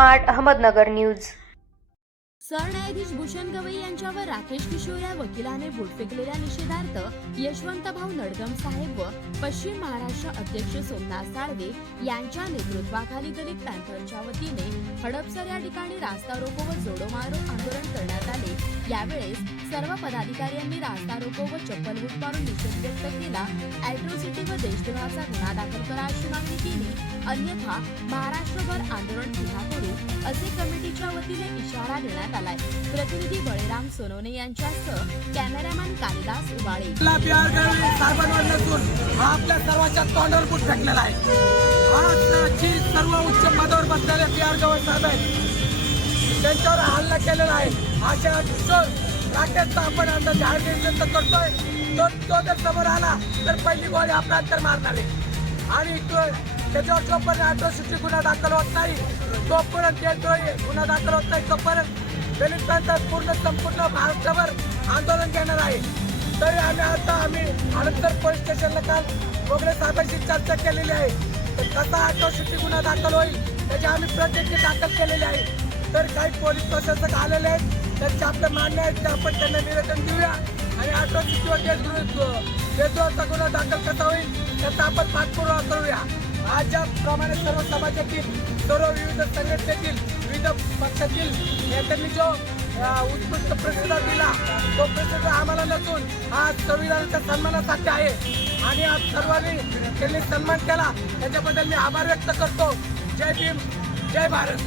Smart Ahmednagar news. सरन्यायाधीश भूषण गवई यांच्यावर राकेश किशोर या वकिलाने बोट फेकलेल्या निषेधार्थ यशवंतभाऊ नडगम साहेब व पश्चिम महाराष्ट्र अध्यक्ष सोमनाथ साळवे यांच्या नेतृत्वाखाली दलित पॅंथरच्या वतीने हडपसर या ठिकाणी रास्ता रोको व जोडो मारो आंदोलन करण्यात आले। यावेळेस सर्व पदाधिकाऱ्यांनी रास्ता रोको व चप्पल बूट मारून निषेध व्यक्त केला। ॲट्रॉसिटी व देशद्रोहाचा गुन्हा दाखल करा अशी मागणी केली, अन्यथा महाराष्ट्रभर आंदोलन पुन्हा करू असे कमिटीच्या वतीने इशारा देण्यात आलाय। प्रतिनिधी बळीराम सोनवणे यांच्यासह कॅमेरामॅन कालिदास उबाळे। साहेबांवर नसून हा आपल्या सर्वांच्या तोंडावर बोट फेकलेला आहे। महाराष्ट्राची सर्व उच्च पदावर बसलेले पी.आर. गवई साहेब आहेत, त्यांच्यावर हल्ला केलेला आहे। अशा राकेशचा आपण आता जाहीर निर्णय करतोय, तो जर समोर आला तर पहिली गोळी आपल्या अंतर मारणार आहे आणि त्याच्यावर जोपर्यंत ॲट्रॉसिटी गुन्हा दाखल होत नाही, तोपर्यंत गुन्हा दाखल होत नाही, तोपर्यंत दलित पॅंथर संपूर्ण महाराष्ट्रभर आंदोलन घेणार आहे। तरी आम्ही हडपसर पोलीस स्टेशनला काल बोगले साहेबांशी चर्चा केलेली आहे। तर कसा ॲट्रॉसिटी गुन्हा दाखल होईल त्याची आम्ही प्रतिज्ञा दाखल केलेली आहे। तर काही पोलीस प्रशासक आलेले आहेत, त्यांचे आपले मान्य आहेत ते आपण त्यांना निवेदन देऊया आणि ॲट्रॉसिटीवर देशद्रोहाचा गुन्हा दाखल कसा होईल त्याचा आपण पाठपुरावा करूया। आज ज्याप्रमाणे सर्व समाजातील, सर्व विविध संघटनेतील, विविध पक्षातील नेत्यांनी जो उत्कृष्ट प्रतिसाद दिला, तो प्रतिसाद आम्हाला नसून आज संविधानाच्या सन्मानासाठी आहे आणि आज सर्वांनी त्यांनी सन्मान केला, त्याच्याबद्दल मी आभार व्यक्त करतो। जय भीम, जय भारत।